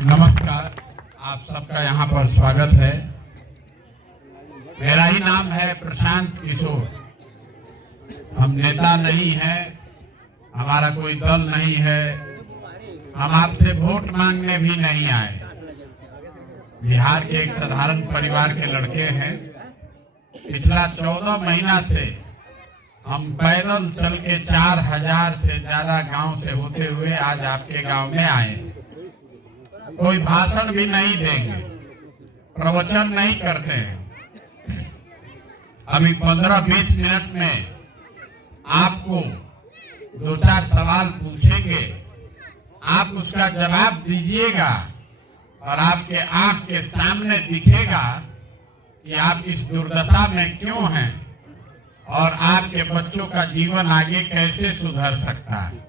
नमस्कार, आप सबका यहाँ पर स्वागत है। मेरा ही नाम है प्रशांत किशोर। हम नेता नहीं हैं, हमारा कोई दल नहीं है, हम आपसे वोट मांगने भी नहीं आए। बिहार के एक साधारण परिवार के लड़के हैं। पिछला 14 महीना से हम पैदल चल के 4000 से ज्यादा गांव से होते हुए आज आपके गांव में आए। कोई भाषण भी नहीं देंगे, प्रवचन नहीं करते हैं। अभी 15-20 मिनट में आपको 2-4 सवाल पूछेंगे, आप उसका जवाब दीजिएगा और आपके आंख के सामने दिखेगा कि आप इस दुर्दशा में क्यों हैं और आपके बच्चों का जीवन आगे कैसे सुधर सकता है।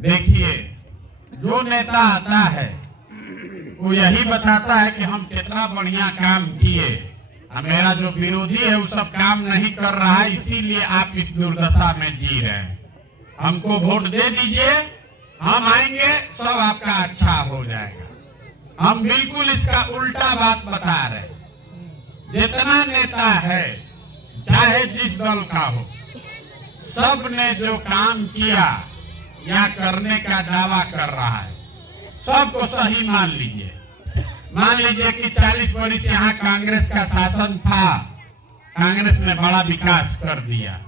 देखिए, जो नेता आता है वो यही बताता है कि हम कितना बढ़िया काम किए, मेरा जो विरोधी है वो सब काम नहीं कर रहा है, इसीलिए आप इस दुर्दशा में जी रहे हैं। हमको वोट दे दीजिए, हम आएंगे, सब आपका अच्छा हो जाएगा। हम बिल्कुल इसका उल्टा बात बता रहे हैं। जितना नेता है, चाहे जिस दल का हो, सब ने जो काम किया या करने का दावा कर रहा है, सबको सही मान लीजिए। मान लीजिए कि 40 वर्ष यहाँ कांग्रेस का शासन था, कांग्रेस ने बड़ा विकास कर दिया।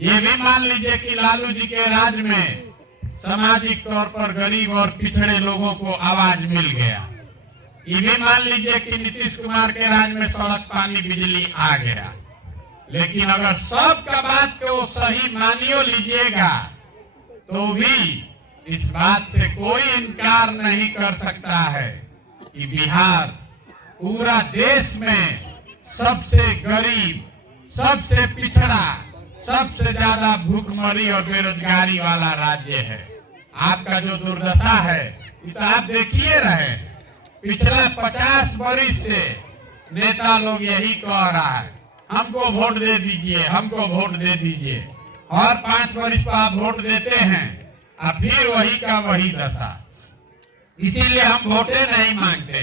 ये भी मान लीजिए कि लालू जी के राज में सामाजिक तौर पर गरीब और पिछड़े लोगों को आवाज मिल गया। ये भी मान लीजिए कि नीतीश कुमार के राज में सड़क, पानी, बिजली आ गया। लेकिन अगर सब का बात को सही मानियो लीजिएगा तो भी इस बात से कोई इनकार नहीं कर सकता है कि बिहार पूरा देश में सबसे गरीब, सबसे पिछड़ा, सबसे ज्यादा भूखमरी और बेरोजगारी वाला राज्य है। आपका जो दुर्दशा है ये तो आप देखिए रहे। पिछला 50 वर्ष से नेता लोग यही कह रहा है, हमको वोट दे दीजिए, हमको वोट दे दीजिए। और 5 वर्ष पर आप वोट देते हैं और फिर वही का वही दशा। इसीलिए हम वोटे नहीं मांगते।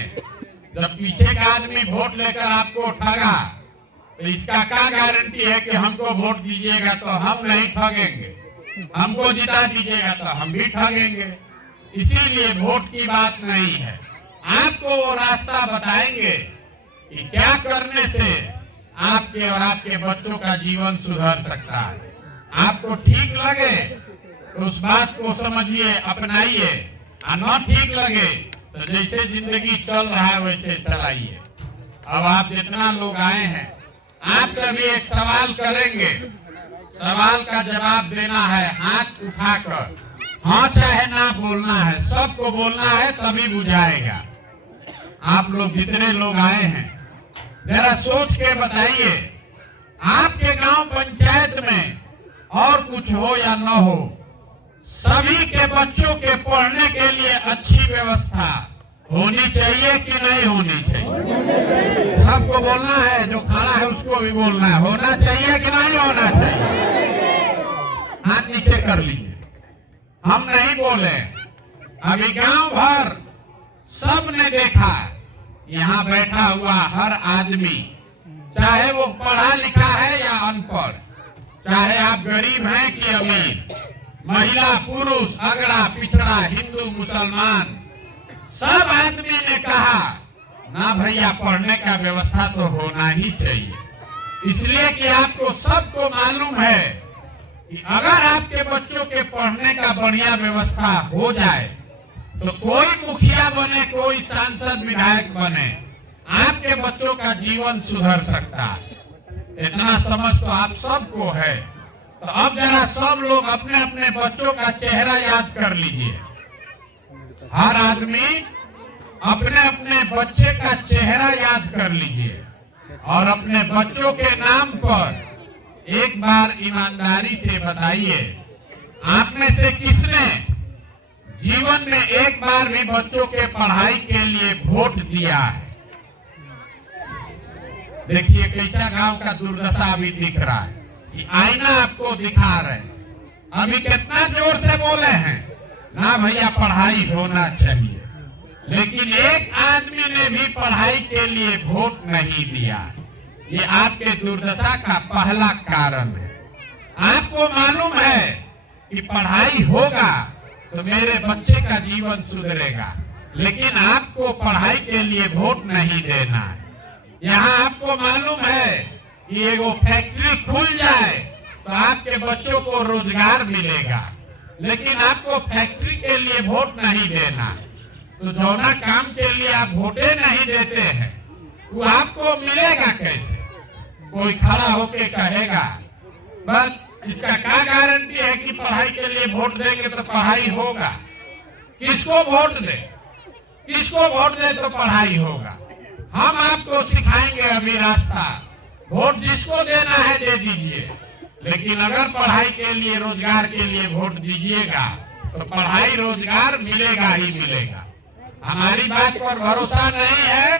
जब पीछे का आदमी वोट लेकर आपको ठगा तो इसका क्या गारंटी है कि हमको वोट दीजिएगा तो हम नहीं ठगेंगे, हमको जिता दीजिएगा तो हम भी ठगेंगे। इसीलिए वोट की बात नहीं है। आपको वो रास्ता बताएंगे कि क्या करने से आपके और आपके बच्चों का जीवन सुधर सकता है। आपको ठीक लगे तो उस बात को समझिए, अपनाइए, और न ठीक लगे तो जैसे जिंदगी चल रहा है वैसे चलाइए। अब आप जितना लोग आए हैं, आपसे भी एक सवाल करेंगे, सवाल का जवाब देना है हाथ उठाकर। हाँ चाहे ना बोलना है, सबको बोलना है, तभी बुझाएगा। आप लोग जितने लोग आए हैं जरा सोच के बताइए, आपके गांव पंचायत में और कुछ हो या न हो, सभी के बच्चों के पढ़ने के लिए अच्छी व्यवस्था होनी चाहिए कि नहीं होनी चाहिए? सबको बोलना है, जो खड़ा है उसको भी बोलना है, होना चाहिए कि नहीं होना चाहिए? हाथ नीचे कर लीजिए। हम नहीं बोले, अभी गांव भर सब ने देखा, यहाँ बैठा हुआ हर आदमी, चाहे वो पढ़ा लिखा है या अनपढ़, चाहे आप गरीब हैं कि अमीर, महिला, पुरुष, अगड़ा, पिछड़ा, हिंदू, मुसलमान, सब आदमी ने कहा ना भैया पढ़ने का व्यवस्था तो होना ही चाहिए। इसलिए कि आपको सबको मालूम है कि अगर आपके बच्चों के पढ़ने का बढ़िया व्यवस्था हो जाए तो कोई मुखिया बने, कोई सांसद, विधायक बने, आपके बच्चों का जीवन सुधर सकता है। इतना समझ तो आप सबको है। तो अब जरा सब लोग अपने अपने बच्चों का चेहरा याद कर लीजिए। हर आदमी अपने अपने बच्चे का चेहरा याद कर लीजिए और अपने बच्चों के नाम पर एक बार ईमानदारी से बताइए, आप में से किसने जीवन में एक बार भी बच्चों के पढ़ाई के लिए वोट दिया है? देखिए कैसा गांव का दुर्दशा अभी दिख रहा है। ये आईना आपको दिखा रहे हैं। अभी कितना जोर से बोले हैं ना भैया पढ़ाई होना चाहिए। लेकिन एक आदमी ने भी पढ़ाई के लिए वोट नहीं दिया। ये आपके दुर्दशा का पहला कारण है। आपको मालूम है कि पढ़ाई होगा तो मेरे बच्चे का जीवन सुधरेगा, लेकिन आपको पढ़ाई के लिए वोट नहीं देना है। यहाँ आपको मालूम है कि एगो फैक्ट्री खुल जाए तो आपके बच्चों को रोजगार मिलेगा, लेकिन आपको फैक्ट्री के लिए वोट नहीं देना। तो जौना काम के लिए आप वोटे नहीं देते हैं वो आपको मिलेगा कैसे? कोई खड़ा होके कहेगा बस इसका क्या गारंटी है कि पढ़ाई के लिए वोट देंगे तो पढ़ाई होगा? किसको वोट दे, किसको वोट दे तो पढ़ाई होगा? हम आपको सिखाएंगे अभी रास्ता। वोट जिसको देना है दे दीजिए, लेकिन अगर पढ़ाई के लिए रोजगार के लिए वोट दीजिएगा तो पढ़ाई रोजगार मिलेगा ही मिलेगा। हमारी बात पर भरोसा नहीं है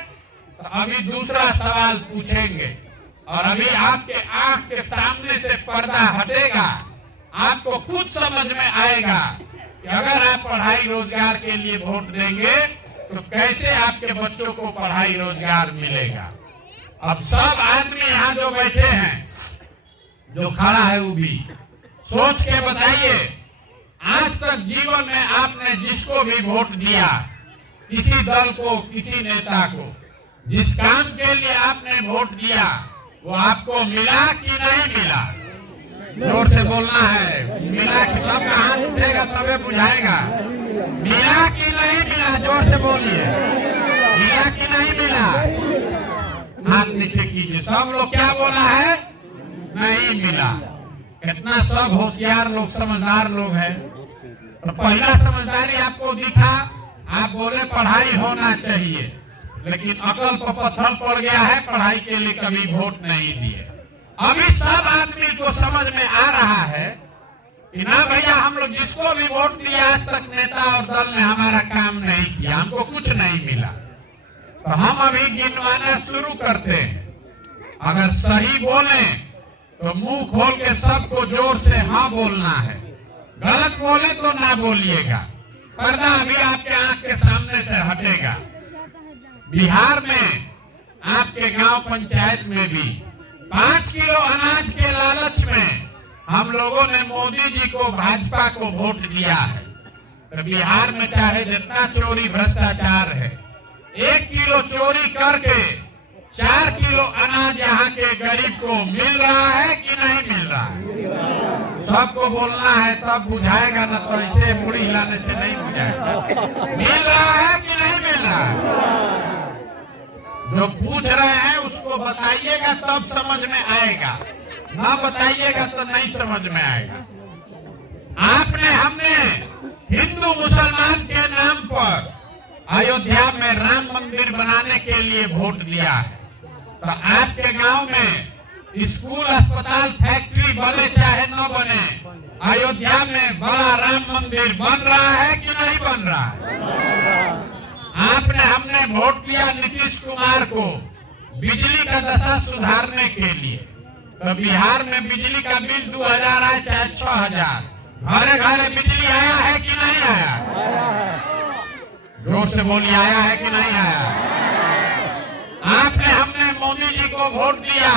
तो अभी दूसरा सवाल पूछेंगे और अभी आपके आंख के सामने से पर्दा हटेगा, आपको खुद समझ में आएगा कि अगर आप पढ़ाई रोजगार के लिए वोट देंगे तो कैसे आपके बच्चों को पढ़ाई रोजगार मिलेगा। अब सब आदमी यहाँ जो बैठे हैं, जो खड़ा है वो भी सोच के बताइए, आज तक जीवन में आपने जिसको भी वोट दिया, किसी दल को, किसी नेता को, जिस काम के लिए आपने वोट दिया वो आपको मिला कि नहीं मिला? जोर से बोलना है। मिला कि सबका हाथ उठेगा तबे बुझाएगा। मिला कि नहीं मिला? जोर से बोलिए। मिला कि नहीं मिला? हाथ नीचे कीजिए। सब लोग क्या बोला है? नहीं मिला। कितना सब होशियार लोग, समझदार लोग हैं। तो पहला समझदारी आपको दिखा, आप बोले पढ़ाई होना चाहिए, लेकिन अकल पर पत्थर पड़ गया है, पढ़ाई के लिए कभी वोट नहीं दिए। अभी सब आदमी को समझ में आ रहा है कि ना भैया, हम लोग जिसको भी वोट दिया आज तक नेता और दल ने हमारा काम नहीं किया, हमको कुछ नहीं मिला। तो हम अभी गिनवाना शुरू करते हैं। अगर सही बोले तो मुंह खोल के सबको जोर से हाँ बोलना है, गलत बोले तो ना बोलिएगा। पर्दा अभी आपके आंख के सामने से हटेगा। बिहार में आपके गांव पंचायत में भी 5 किलो अनाज के लालच में हम लोगों ने मोदी जी को, भाजपा को वोट दिया है। तो बिहार में चाहे जितना चोरी भ्रष्टाचार है, 1 किलो चोरी करके 4 किलो अनाज यहाँ के गरीब को मिल रहा है कि नहीं मिल रहा है? सबको बोलना है तब बुझाएगा, ना तो ऐसे मुड़ी हिलाने से नहीं बुझाएगा। मिल रहा है कि नहीं मिल रहा है? जो पूछ रहे हैं उसको बताइएगा तब समझ में आएगा, ना बताइएगा तो नहीं समझ में आएगा। हमने हिंदू मुसलमान के नाम पर अयोध्या में राम मंदिर बनाने के लिए वोट दिया है। तो आपके गांव में स्कूल, अस्पताल, फैक्ट्री बने चाहे न बने, अयोध्या में बड़ा राम मंदिर बन रहा है कि नहीं बन रहा है? हमने वोट दिया नीतीश कुमार को बिजली का दशा सुधारने के लिए। तो बिहार में बिजली का बिल 2000 आए चाहे 6000, घरे घरे बिजली आया है कि नहीं आया? जोर से बोलिए, आया है कि नहीं आया? हमने मोदी जी को वोट दिया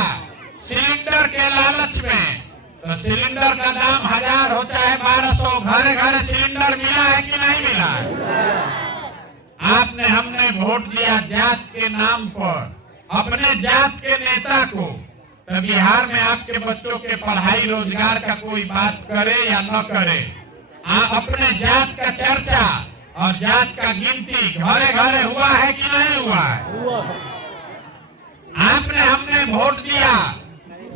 सिलेंडर के लालच में। तो सिलेंडर का दाम 1000 हो चाहे 1200, घरे घरे सिलेंडर मिला है कि नहीं मिला? हमने वोट दिया जात के नाम पर, अपने जात के नेता को। तो बिहार में आपके बच्चों के पढ़ाई रोजगार का कोई बात करे या न करे, अपने जात का चर्चा और जात का गिनती घरे घरे हुआ है कि नहीं हुआ है? हमने वोट दिया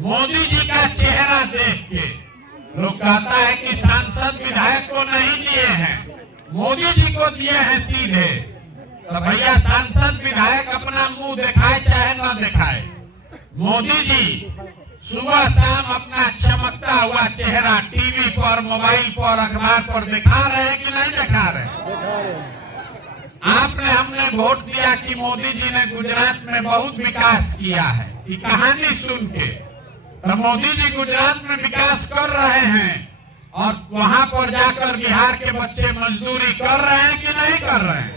मोदी जी का चेहरा देख के। लोग कहता है कि सांसद विधायक को नहीं दिए हैं, मोदी जी को दिए हैं सीधे। तो भैया, सांसद विधायक अपना मुंह दिखाए चाहे ना दिखाए, मोदी जी सुबह शाम अपना चमकता हुआ चेहरा टीवी पर, मोबाइल पर, अखबार पर दिखा रहे हैं कि नहीं दिखा रहे? हमने वोट दिया कि मोदी जी ने गुजरात में बहुत विकास किया है। ये कहानी सुन के तो मोदी जी गुजरात में विकास कर रहे हैं और वहां पर जाकर बिहार के बच्चे मजदूरी कर रहे हैं कि नहीं कर रहे हैं?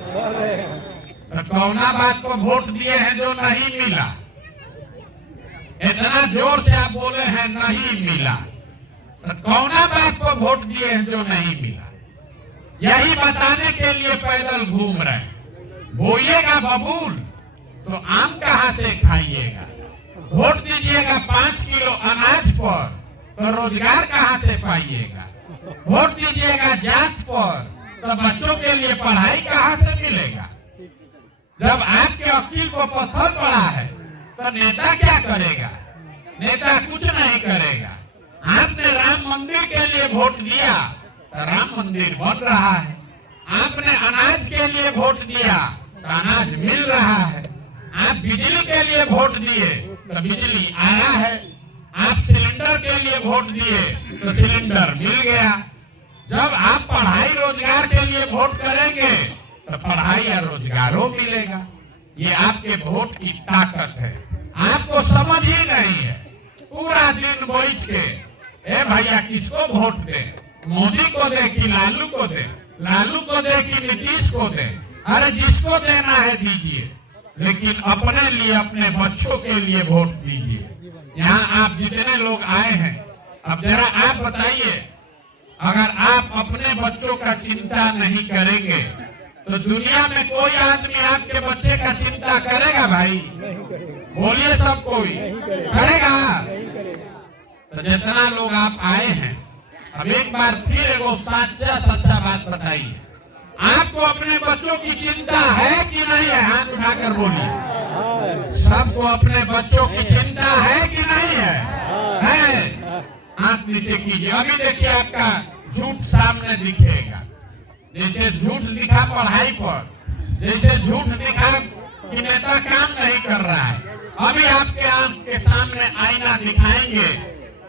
कौना बात को वोट दिए हैं जो नहीं मिला? इतना जोर से आप बोले हैं नहीं मिला, तो कौना बात को वोट दिए हैं जो नहीं मिला? यही बताने के लिए पैदल घूम रहे हैं। बोइएगा बबूल तो आम कहां से खाइएगा? वोट दीजिएगा 5 किलो अनाज पर तो रोजगार कहां से पाइएगा? वोट दीजिएगा जात पर तो बच्चों के लिए पढ़ाई कहां से मिलेगा? जब आपके वकील को पत्थर पड़ा है तो नेता क्या करेगा? नेता कुछ नहीं करेगा। आपने राम मंदिर के लिए वोट दिया तो राम मंदिर बन रहा है। आपने अनाज के लिए वोट दिया तो अनाज मिल रहा है। आप बिजली के लिए वोट दिए तो बिजली आया है। आप सिलेंडर के लिए वोट दिए तो सिलेंडर मिल गया। जब आप पढ़ाई रोजगार के लिए वोट करेंगे तो पढ़ाई या रोजगारों मिलेगा। ये आपके वोट की ताकत है। आपको समझ ही नहीं है। पूरा दिन बैठ के ए भैया किसको वोट दे? मोदी को दे कि लालू को दे? लालू को दे कि नीतीश को दे? अरे जिसको देना है दीजिए, लेकिन अपने लिए, अपने बच्चों के लिए वोट दीजिए। यहाँ आप जितने लोग आए हैं, अब जरा आप बताइए, अगर आप अपने बच्चों का चिंता नहीं करेंगे तो दुनिया में कोई आदमी आपके बच्चे का चिंता करेगा? भाई बोलिए, सब कोई करेगा? तो जितना लोग आप आए हैं, अब एक बार फिर एगो सच्चा बात बताइए, आपको अपने बच्चों की चिंता है कि नहीं है? हाथ उठाकर बोलिए। सबको अपने बच्चों की चिंता है कि नहीं है? है? हाथ नीचे कीजिए। अभी देखिए आपका झूठ सामने दिखेगा। जैसे झूठ दिखा पढ़ाई पर, जैसे झूठ दिखा कि नेता काम नहीं कर रहा है, अभी आपके आंख के सामने आईना दिखाएंगे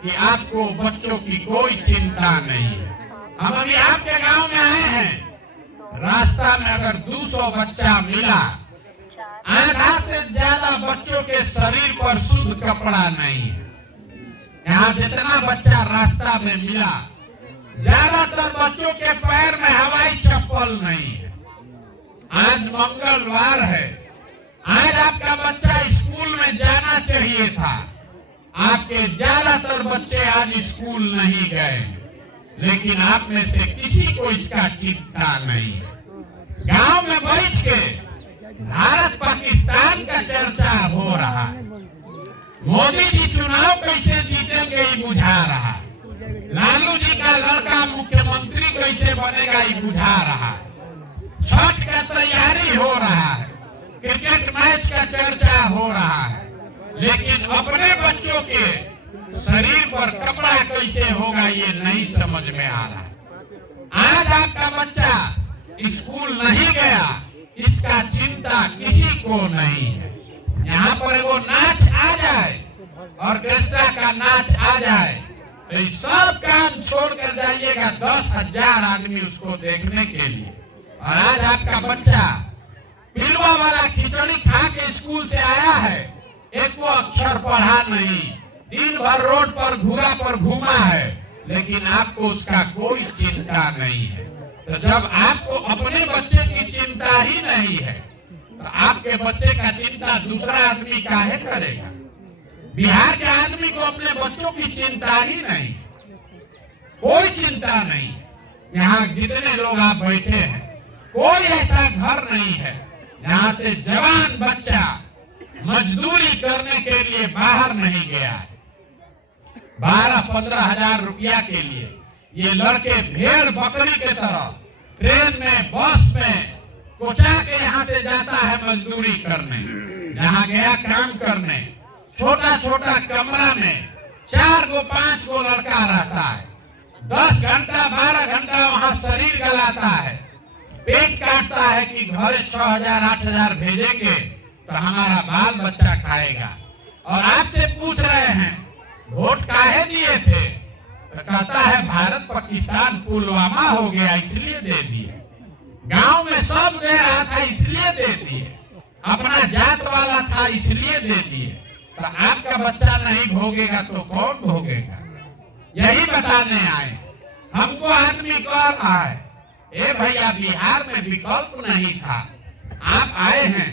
कि आपको बच्चों की कोई चिंता नहीं है। हम अभी आपके गांव में आए हैं, रास्ता में अगर 200 बच्चा मिला, आधा से ज्यादा बच्चों के शरीर पर शुद्ध कपड़ा नहीं है। यहाँ जितना बच्चा रास्ता में मिला, ज्यादातर बच्चों के पैर में हवाई चप्पल नहीं है। आज मंगलवार है, आज आपका बच्चा स्कूल में जाना चाहिए था। आपके ज्यादातर बच्चे आज स्कूल नहीं गए, लेकिन आप में से किसी को इसका चिंता नहीं है। गांव में बैठ के भारत पाकिस्तान का चर्चा हो रहा है। मोदी जी चुनाव कैसे जीतेंगे ये बुझा रहा है। लालू जी का लड़का मुख्यमंत्री कैसे बनेगा ये बुझा रहा है। छठ का तैयारी हो रहा है, क्रिकेट मैच का चर्चा हो रहा है, लेकिन अपने बच्चों के शरीर पर कपड़ा कैसे होगा ये नहीं समझ में आ रहा। आज आपका बच्चा स्कूल नहीं गया, इसका चिंता किसी को नहीं है। यहाँ पर वो नाच आ जाए, ऑर्केस्ट्रा का नाच आ जाए, तो सब काम छोड़कर जाइएगा 10,000 आदमी उसको देखने के लिए। और आज आपका बच्चा पिलवा वाला खिचड़ी खा के स्कूल से आया है, एक वो अक्षर पढ़ा नहीं, दिन भर रोड पर घूरा पर घूमा है, लेकिन आपको उसका कोई चिंता नहीं है। तो जब आपको अपने बच्चे की चिंता ही नहीं है, तो आपके बच्चे का चिंता दूसरा आदमी काहे करेगा? बिहार के आदमी को अपने बच्चों की चिंता ही नहीं, कोई चिंता नहीं। यहाँ जितने लोग आप बैठे हैं, कोई ऐसा घर नहीं है जहाँ से जवान बच्चा मजदूरी करने के लिए बाहर नहीं गया है। 12-15 हजार रुपया के लिए ये लड़के भेड़ बकरी के तरह ट्रेन में, बस में कोचा के यहाँ से जाता है मजदूरी करने। जहाँ गया काम करने, छोटा छोटा कमरा में 4-5 लड़का रहता है, 10 घंटा 12 घंटा वहाँ शरीर गलाता है, पेट काटता है कि घर 6,000-8,000 भेजेंगे तो हमारा बाल बच्चा खाएगा। और आपसे पूछ रहे हैं वोट काहे दिए थे, तो कहता है भारत पाकिस्तान पुलवामा हो गया इसलिए दे दिए, गांव में सब दे रहा था इसलिए दे दिए, अपना जात वाला था इसलिए दे दिए। तो आपका बच्चा नहीं भोगेगा तो कौन भोगेगा? यही बताने आए। हमको आदमी कह रहा है ए भैया बिहार में विकल्प नहीं था, आप आए हैं,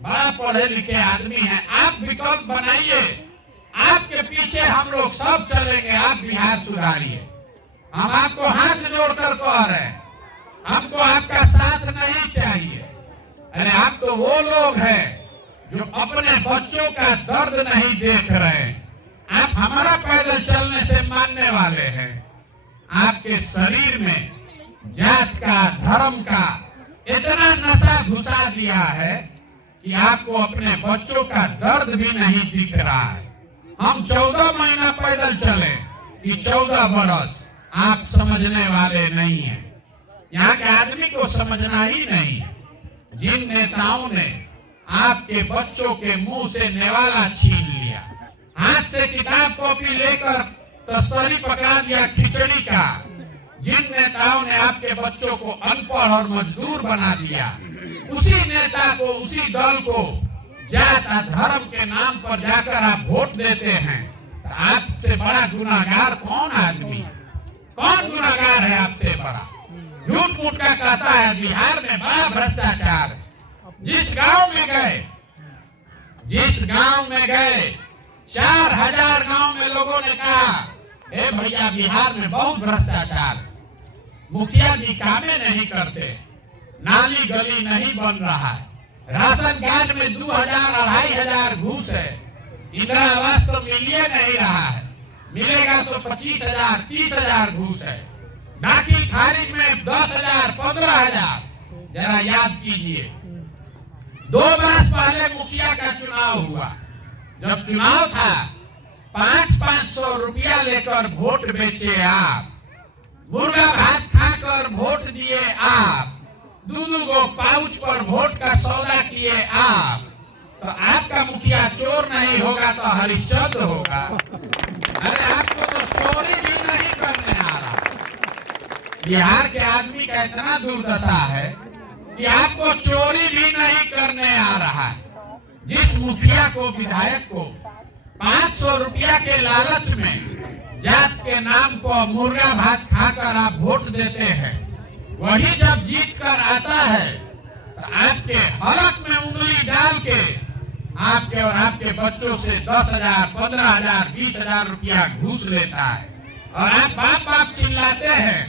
बड़ा पढ़े लिखे आदमी हैं, आप विकल्प बनाइए, आपके पीछे हम लोग सब चलेंगे, आप बिहार सुधारिए। हम आपको हाथ जोड़कर कह रहे हैं, हमको आपका साथ नहीं चाहिए। अरे आप तो वो लोग हैं जो अपने बच्चों का दर्द नहीं देख रहे। आप हमारा पैदल चलने से मानने वाले हैं। आपके शरीर में जात का, धर्म का इतना नशा घुसा दिया है कि आपको अपने बच्चों का दर्द भी नहीं दिख रहा है। हम 14 महीना पैदल चले कि 14 बरस, आप समझने वाले नहीं हैं। यहाँ के आदमी को समझना ही नहीं है। जिन नेताओं ने आपके बच्चों के मुंह से नेवाला छीन लिया, हाथ से किताब कॉपी लेकर तस्तरी पकड़ा दिया खिचड़ी का, जिन नेताओं ने आपके बच्चों को अनपढ़ और मजदूर बना दिया, उसी नेता को, उसी दल को जात और धर्म के नाम पर जाकर आप वोट देते हैं। तो आपसे बड़ा गुनाहगार कौन आदमी, कौन गुनाहगार है आपसे बड़ा? झूठ मूठ का कहता है बिहार में बड़ा भ्रष्टाचार। जिस गांव में गए 4000 गांव में लोगों ने कहा, ए भैया बिहार में बहुत भ्रष्टाचार, मुखिया जी कामें नहीं करते, नाली गली नहीं बन रहा है, राशन कार्ड में 2000-2500 घूस है, इंदिरा आवास तो मिलिए नहीं रहा है, मिलेगा तो 25,000-30,000 घूस है, दाखिल खारिज में 10,000-15,000। जरा याद कीजिए, 2 बरस पहले मुखिया का चुनाव हुआ। जब चुनाव था 500 रुपया लेकर वोट बेचे आप, मुर्गा भात खाकर वोट दिए आप, 2 गो पाउच पर वोट का सौदा किए आप। तो आपका मुखिया चोर नहीं होगा तो हरिश्चंद्र होगा। अरे आपको तो चोरी भी नहीं करने आ रहा। बिहार के आदमी का इतना दुर्दशा है कि आपको चोरी भी नहीं करने आ रहा है। जिस मुखिया को, विधायक को 500 रुपया के लालच में जात के नाम पर मुर्गा भात खाकर आप वोट देते हैं, वही जब जीत कर आता है तो आपके हलक में उंगली डाल के आपके और आपके बच्चों से 10,000, 15,000, 20,000 रुपया घूस लेता है। और आप बाप चिल्लाते हैं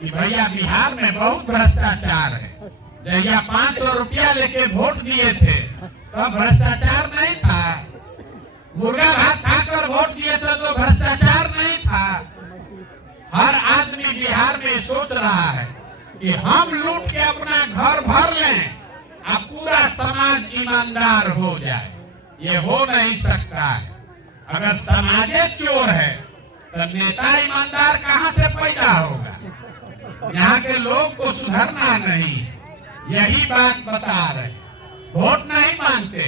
कि भैया बिहार में बहुत भ्रष्टाचार है। जैया 500 रुपया लेके वोट दिए थे तो भ्रष्टाचार नहीं था, मुर्गा भात खाकर वोट दिए थे तो भ्रष्टाचार नहीं था। हर आदमी बिहार में सोच रहा है कि हम लूट के अपना घर भर लें, अब पूरा समाज ईमानदार हो जाए। ये हो नहीं सकता है। अगर समाजे चोर है तो नेता ईमानदार कहां से पैदा होगा? यहाँ के लोग को सुधरना नहीं, यही बात बता रहे। वोट नहीं मांगते,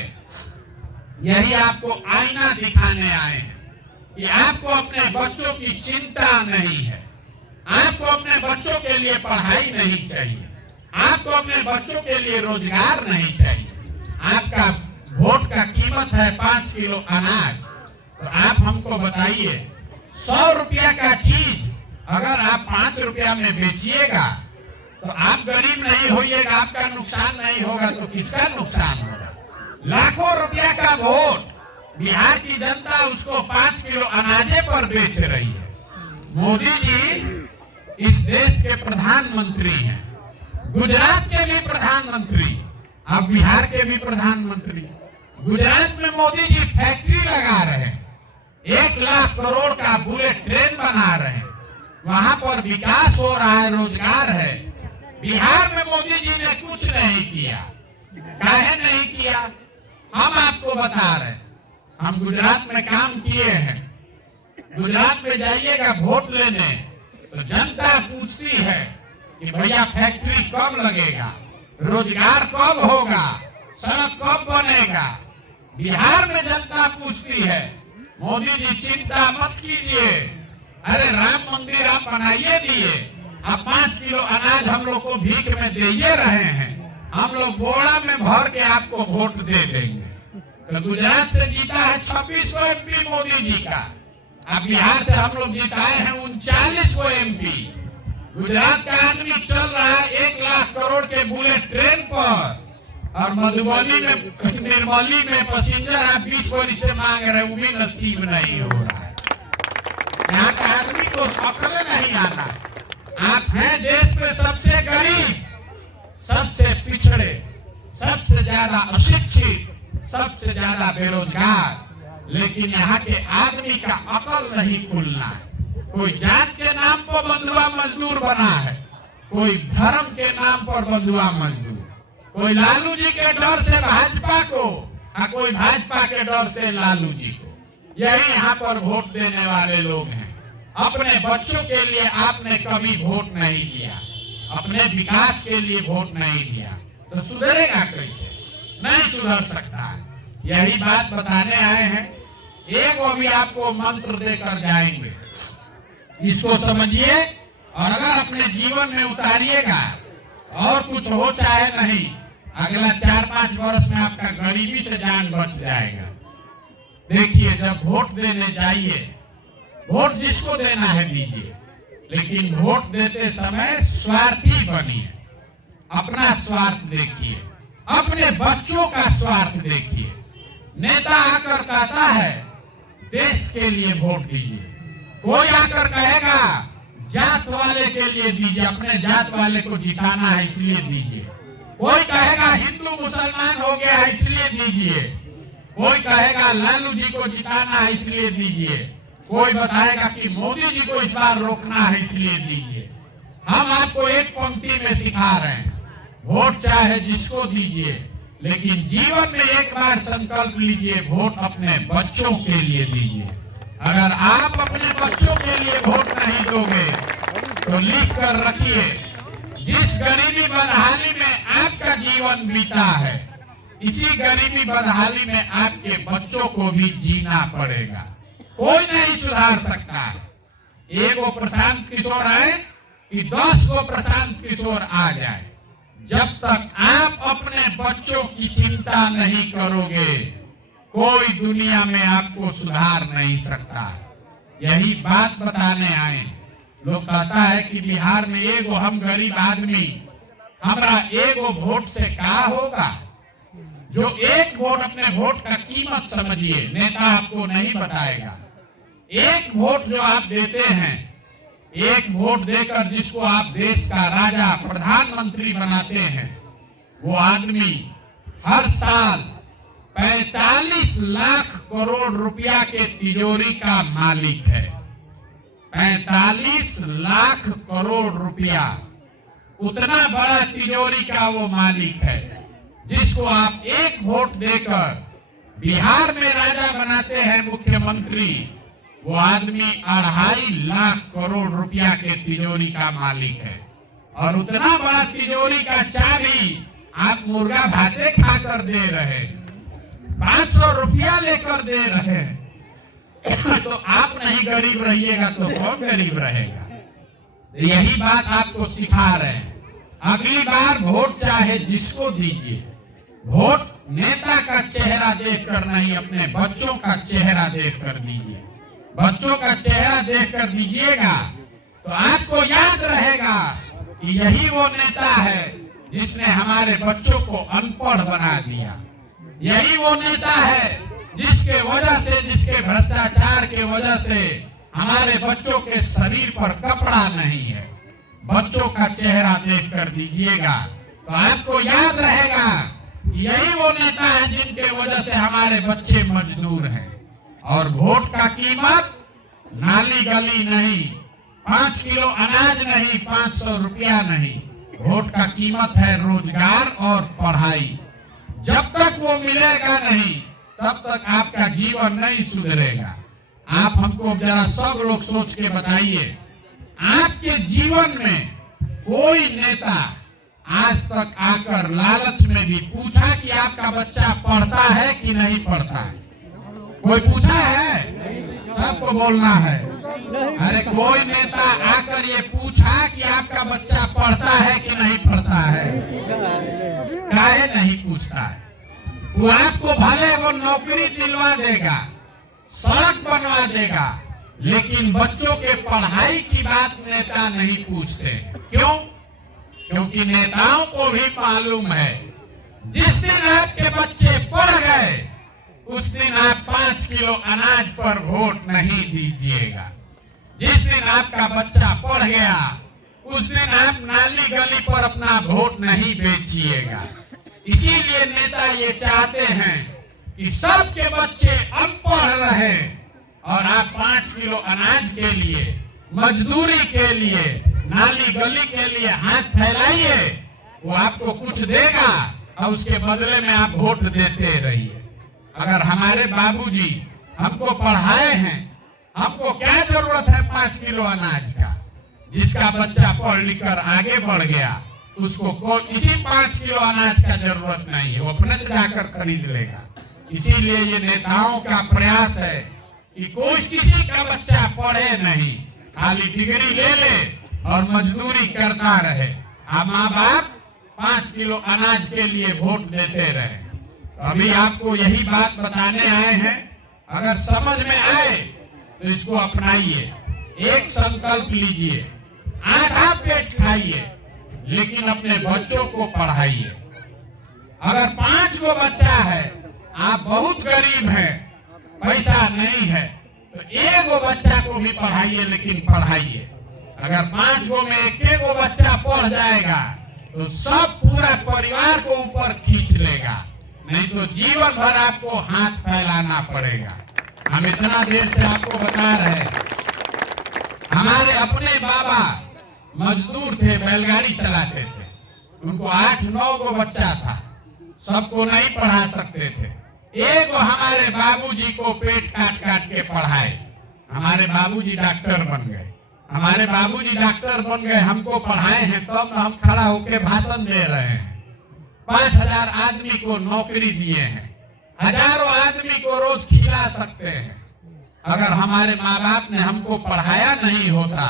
यही आपको आईना दिखाने आए हैं कि आपको अपने बच्चों की चिंता नहीं है, आपको अपने बच्चों के लिए पढ़ाई नहीं चाहिए, आपको अपने बच्चों के लिए रोजगार नहीं चाहिए। आपका वोट का कीमत है 5 किलो अनाज। तो आप हमको बताइए, 100 रुपया का चीज अगर आप 5 रुपया में बेचिएगा तो आप गरीब नहीं होइएगा, आपका नुकसान नहीं होगा तो किसका नुकसान होगा? लाखों रुपया का वोट बिहार की जनता उसको 5 किलो अनाजे पर बेच रही है। मोदी जी इस देश के प्रधानमंत्री हैं, गुजरात के भी प्रधानमंत्री, अब बिहार के भी प्रधानमंत्री। गुजरात में मोदी जी फैक्ट्री लगा रहे हैं, 1 लाख करोड़ का बुलेट ट्रेन बना रहे हैं, वहां पर विकास हो रहा है, रोजगार है। बिहार में मोदी जी ने कुछ नहीं किया। काहे नहीं किया? हम आपको बता रहे हैं, हम गुजरात में काम किए हैं। गुजरात में जाइएगा वोट लेने तो जनता पूछती है कि भैया फैक्ट्री कब लगेगा, रोजगार कब होगा, सड़क कब बनेगा। बिहार में जनता पूछती है, मोदी जी चिंता मत कीजिए, अरे राम मंदिर आप बनाइए दिए, आप 5 किलो अनाज हम लोग को भीख में दे रहे हैं, हम लोग बोरा में भर के आपको वोट दे देंगे। तो गुजरात से जीता है 26 को एमपी मोदी जी का, अब बिहार से हम लोग जिताए हैं 39 को एमपी। गुजरात का आदमी चल रहा है 1 लाख करोड़ के बुलेट ट्रेन पर और मधुबनी में निर्मली में पैसेंजर आप 20 बोरी से मांग रहे हैं, वो भी नसीब नहीं हो रहा है। यहाँ का आदमी को अकल नहीं आता। आप हैं देश में सबसे गरीब, सबसे पिछड़े, सबसे ज्यादा अशिक्षित, सबसे ज्यादा बेरोजगार, लेकिन यहाँ के आदमी का अकल नहीं खुलना है। कोई जात के नाम पर बंधुआ मजदूर बना है, कोई धर्म के नाम पर बंधुआ मजदूर, कोई लालू जी के डर से भाजपा को और कोई भाजपा के डर से लालू जी को। यही यहाँ पर वोट देने वाले लोग हैं। अपने बच्चों के लिए आपने कभी वोट नहीं दिया, अपने विकास के लिए वोट नहीं दिया, तो सुधरेगा कैसे? नहीं सुधर सकता। यही बात बताने आए हैं। एक अभी आपको मंत्र देकर जाएंगे, इसको समझिए और अगर अपने जीवन में उतारिएगा, और कुछ हो चाहे नहीं, अगला 4-5 वर्ष में आपका गरीबी से जान बच जाएगा। देखिए, जब वोट देने जाइए, वोट जिसको देना है दीजिए, लेकिन वोट देते समय स्वार्थी बनिए। अपना स्वार्थ देखिए, अपने बच्चों का स्वार्थ देखिए। नेता आकर कहता है देश के लिए वोट दीजिए, कोई आकर कहेगा जात वाले के लिए दीजिए, अपने जात वाले को जिताना है इसलिए दीजिए। कोई कहेगा हिंदू मुसलमान हो गया है इसलिए दीजिए, कोई कहेगा लालू जी को जिताना है इसलिए दीजिए, कोई बताएगा कि मोदी जी को इस बार रोकना है इसलिए दीजिए। हम आपको एक पंक्ति में सिखा रहे हैं, वोट चाहे जिसको दीजिए, लेकिन जीवन में एक बार संकल्प लीजिए, वोट अपने बच्चों के लिए दीजिए। अगर आप अपने बच्चों के लिए वोट नहीं दोगे तो लिख कर रखिए, जिस गरीबी बदहाली में आपका जीवन बीता है, इसी गरीबी बदहाली में आपके बच्चों को भी जीना पड़ेगा। कोई नहीं सुधार सकता। एक वो प्रशांत किशोर है कि 10 को प्रशांत किशोर आ जाए। जब तक आप अपने बच्चों की चिंता नहीं करोगे, कोई दुनिया में आपको सुधार नहीं सकता। यही बात बताने आए। लोग कहता है कि बिहार में एगो हम गरीब आदमी, हमारा एगो वोट से क्या होगा? जो एक वोट, अपने वोट का कीमत समझिए, नेता आपको नहीं बताएगा। एक वोट जो आप देते हैं, एक वोट देकर जिसको आप देश का राजा प्रधानमंत्री बनाते हैं, वो आदमी हर साल 45 लाख करोड़ रुपया के तिजोरी का मालिक है। 45 लाख करोड़ रुपया, उतना बड़ा तिजोरी का वो मालिक है, जिसको आप एक वोट देकर बिहार में राजा बनाते हैं मुख्यमंत्री। वो आदमी 2.5 लाख करोड़ रुपया के तिजोरी का मालिक है, और उतना बड़ा तिजोरी का चाबी आप मुर्गा भाते खाकर दे रहे, 500 रुपया लेकर दे रहे। तो आप नहीं गरीब रहिएगा तो कौन गरीब रहेगा? यही बात आपको सिखा रहे हैं। अगली बार वोट चाहे जिसको दीजिए, वोट नेता का चेहरा देखकर नहीं, अपने बच्चों का चेहरा देखकर दीजिए। बच्चों का चेहरा देखकर दीजिएगा तो आपको याद रहेगा कि यही वो नेता है जिसने हमारे बच्चों को अनपढ़ बना दिया। यही वो नेता है जिसके वजह से, जिसके भ्रष्टाचार के वजह से हमारे बच्चों के शरीर पर कपड़ा नहीं है। बच्चों का चेहरा देखकर दीजिएगा तो आपको याद रहेगा यही वो नेता है जिनके वजह से हमारे बच्चे मजदूर हैं। और वोट का कीमत नाली गली नहीं, 5 किलो अनाज नहीं, 500 रुपया नहीं। वोट का कीमत है रोजगार और पढ़ाई। जब तक वो मिलेगा नहीं, तब तक आपका जीवन नहीं सुधरेगा। आप हमको जरा सब लोग सोच के बताइए, आपके जीवन में कोई नेता आज तक आकर लालच में भी पूछा कि आपका बच्चा पढ़ता है कि नहीं पढ़ता है? कोई पूछा है? सबको बोलना है। अरे कोई नेता आकर ये पूछा कि आपका बच्चा पढ़ता है कि नहीं पढ़ता है? काहे नहीं पूछता है? वो आपको भले वो नौकरी दिलवा देगा, सड़क बनवा देगा, लेकिन बच्चों के पढ़ाई की बात नेता नहीं पूछते। क्यों? क्योंकि नेताओं को भी मालूम है जिस दिन आपके बच्चे पढ़ गए उस दिन आप 5 किलो अनाज पर वोट नहीं दीजिएगा। जिस दिन आपका बच्चा पढ़ गया उस दिन आप नाली गली पर अपना वोट नहीं बेचिएगा। इसीलिए नेता ये चाहते हैं कि सबके बच्चे अनपढ़ रहे और आप 5 किलो अनाज के लिए, मजदूरी के लिए, नाली गली के लिए हाथ फैलाइए, वो आपको कुछ देगा और उसके बदले में आप वोट देते रहिए। अगर हमारे बाबूजी हमको पढ़ाए हैं, हमको क्या जरूरत है 5 किलो अनाज का? जिसका बच्चा पढ़ लिख कर आगे बढ़ गया उसको इसी 5 किलो अनाज का जरूरत नहीं है, वो अपने से जाकर खरीद लेगा। इसीलिए ये नेताओं का प्रयास है कि कोई किसी का बच्चा पढ़े नहीं, खाली डिग्री ले ले और मजदूरी करता रहे। अब माँ बाप 5 किलो अनाज के लिए वोट देते रहे। तो अभी आपको यही बात बताने आए हैं। अगर समझ में आए तो इसको अपनाइए। एक संकल्प लीजिए, आधा पेट खाइए लेकिन अपने बच्चों को पढ़ाइए। अगर 5 गो बच्चा है, आप बहुत गरीब हैं, पैसा नहीं है, तो 1 गो बच्चा को भी पढ़ाइए, लेकिन पढ़ाइए। अगर 5 गो में 1 गो बच्चा पढ़ जाएगा तो सब पूरा परिवार को ऊपर खींच लेगा, नहीं तो जीवन भर आपको हाथ फैलाना पड़ेगा। हम इतना देर से आपको बता रहे हैं, हमारे अपने बाबा मजदूर थे, बैलगाड़ी चलाते थे, उनको 8-9 गो बच्चा था, सबको नहीं पढ़ा सकते थे। एक हमारे बाबूजी को पेट काट काट के पढ़ाए, हमारे बाबूजी डॉक्टर बन गए। हमारे बाबूजी डॉक्टर बन गए, हमको पढ़ाए हैं, तब हम खड़ा होकर भाषण दे रहे हैं। 5000 आदमी को नौकरी दिए हैं, हजारों आदमी को रोज खिला सकते हैं। अगर हमारे माँ बाप ने हमको पढ़ाया नहीं होता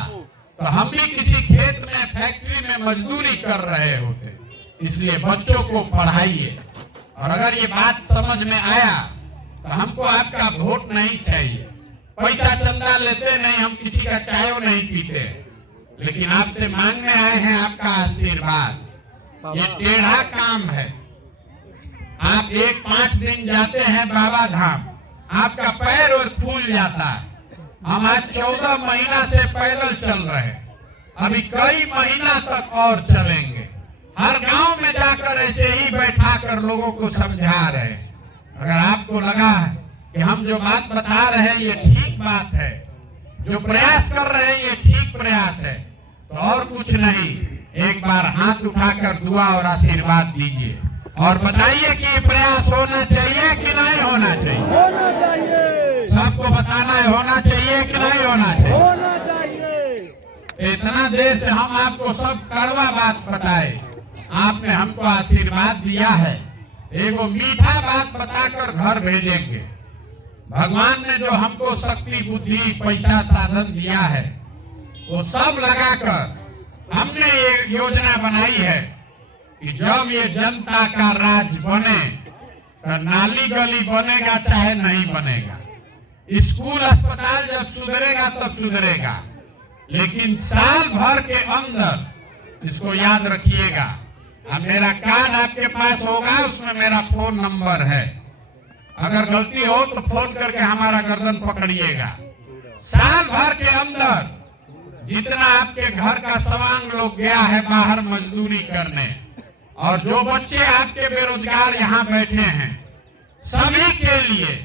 तो हम भी किसी खेत में, फैक्ट्री में मजदूरी कर रहे होते। इसलिए बच्चों को पढ़ाइए। और अगर ये बात समझ में आया तो हमको आपका वोट नहीं चाहिए। पैसा चंदा लेते नहीं, हम किसी का चाय नहीं पीते, लेकिन आपसे मांगने आए हैं आपका आशीर्वाद। ये टेढ़ा काम है। आप 1-5 दिन जाते हैं बाबा धाम, आपका पैर और फूल जाता है। हम आज 14 महीना से पैदल चल रहे हैं, अभी कई महीना तक और चलेंगे। हर गांव में जाकर ऐसे ही बैठा कर लोगों को समझा रहे हैं। अगर आपको लगा कि हम जो बात बता रहे हैं ये ठीक बात है, जो प्रयास कर रहे हैं ये ठीक प्रयास है, तो और कुछ नहीं, एक बार हाथ उठाकर दुआ और आशीर्वाद दीजिए और बताइए कि ये प्रयास होना चाहिए कि नहीं होना चाहिए। होना चाहिए। सबको बताना है, होना चाहिए कि नहीं होना चाहिए। होना चाहिए। इतना देर से हम आपको सब कड़वा बात बताए, आपने हमको आशीर्वाद दिया है, एगो मीठा बात बताकर घर भेजेंगे। भगवान ने जो हमको शक्ति, बुद्धि, पैसा, साधन दिया है, वो सब लगाकर हमने एक योजना बनाई है कि जब ये जनता का राज बने तो नाली गली बनेगा चाहे नहीं बनेगा, स्कूल अस्पताल जब सुधरेगा तब सुधरेगा, लेकिन साल भर के अंदर, इसको याद रखिएगा, अब मेरा कार्ड आपके पास होगा, उसमें मेरा फोन नंबर है, अगर गलती हो तो फोन करके हमारा गर्दन पकड़िएगा। साल भर के अंदर जितना आपके घर का सवांग लोग गया है बाहर मजदूरी करने, और जो बच्चे आपके बेरोजगार यहाँ बैठे हैं, सभी के लिए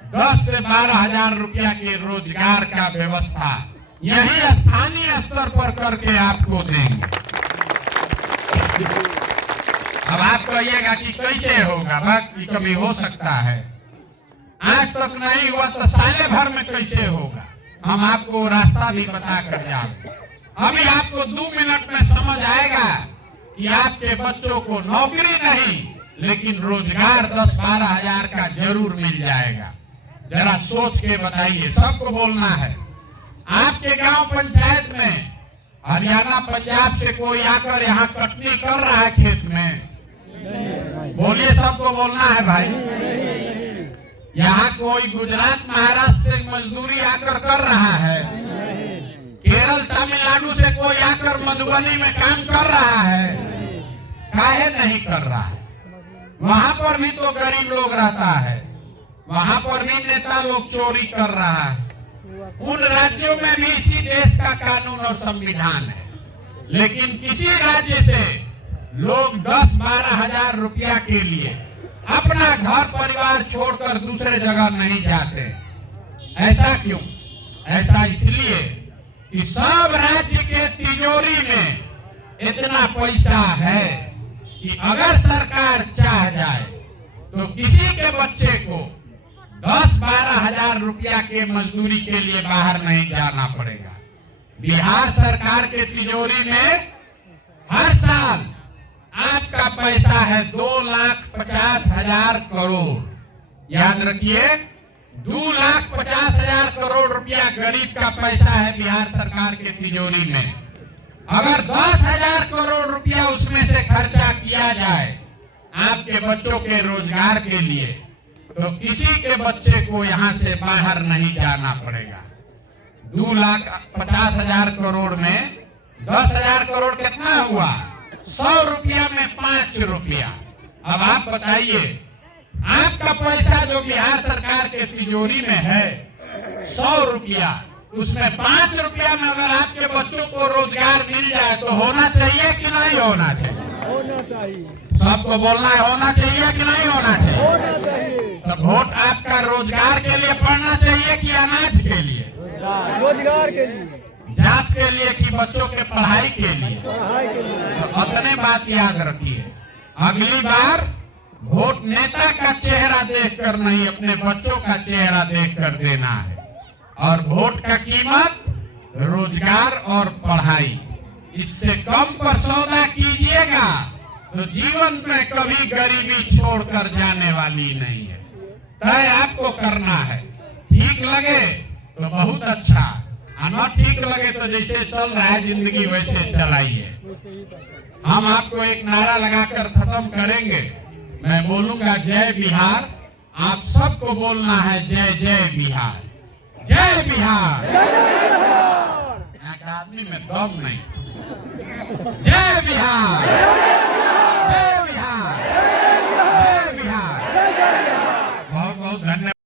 10 से 12 हजार रुपया के रोजगार का व्यवस्था यही स्थानीय स्तर पर करके आपको देंगे। अब आप कहिएगा कि कैसे होगा, बाकी कभी हो सकता है, आज तक नहीं हुआ तो साले भर में कैसे होगा, हम आपको रास्ता भी बता कर जाएंगे। अभी आपको 2 मिनट में समझ आएगा कि आपके बच्चों को नौकरी नहीं लेकिन रोजगार 10-12 हजार का जरूर मिल जाएगा। जरा सोच के बताइए, सबको बोलना है। आपके गांव पंचायत में हरियाणा पंजाब से कोई आकर यहाँ कटनी कर रहा है खेत में? बोलिए, सबको बोलना है भाई। यहाँ कोई गुजरात महाराष्ट्र से मजदूरी आकर कर रहा है? केरल तमिलनाडु से कोई आकर मधुबनी में काम कर रहा है? काहे नहीं कर रहा है? वहां पर भी तो गरीब लोग रहता है, वहां पर भी नेता लोग चोरी कर रहा है। उन राज्यों में भी इसी देश का कानून और संविधान है, लेकिन किसी राज्य से लोग 10-12 हजार रुपया के लिए अपना घर परिवार छोड़कर दूसरे जगह नहीं जाते। ऐसा क्यों? ऐसा इसलिए कि सब राज्य के तिजोरी में इतना पैसा है कि अगर सरकार चाह जाए तो किसी के बच्चे को 10-12 हजार रुपया के मजदूरी के लिए बाहर नहीं जाना पड़ेगा। बिहार सरकार के तिजोरी में हर साल आपका पैसा है 2,50,000 करोड़। याद रखिए, 2,50,000 करोड़ रुपया गरीब का पैसा है बिहार सरकार के तिजोरी में। अगर 10,000 करोड़ रुपया उसमें से खर्चा किया जाए आपके बच्चों के रोजगार के लिए, तो किसी के बच्चे को यहाँ से बाहर नहीं जाना पड़ेगा। 2,50,000 करोड़ में 10,000 करोड़ कितना हुआ? 100 रुपया में 5 रुपया। अब आप बताइए, आपका पैसा जो बिहार सरकार के तिजोरी में है 100 रुपया, उसमें 5 रुपया में अगर आपके बच्चों को रोजगार मिल जाए तो होना चाहिए कि नहीं होना चाहिए? होना चाहिए। सबको बोलना है, होना चाहिए कि नहीं होना चाहिए? होना चाहिए। तो वोट आपका रोजगार के लिए पड़ना चाहिए कि अनाज के लिए? रोजगार के लिए, जात के लिए कि बच्चों के पढ़ाई के लिए? पढ़ाई के लिए। तो अपने बात याद रखिए, अगली बार वोट नेता का चेहरा देखकर नहीं, अपने बच्चों का चेहरा देखकर देना है। और वोट का कीमत रोजगार और पढ़ाई, इससे कम पर सौदा कीजिएगा तो जीवन में कभी गरीबी छोड़कर जाने वाली नहीं है। तय आपको करना है। ठीक लगे तो बहुत अच्छा, और न ठीक लगे तो जैसे चल रहा है जिंदगी वैसे चलाइए। हम आपको एक नारा लगाकर खत्म करेंगे। मैं बोलूंगा जय बिहार, आप सबको बोलना है जय जय बिहार, जय बिहार। यहाँ का आदमी में दम नहीं। जय बिहार।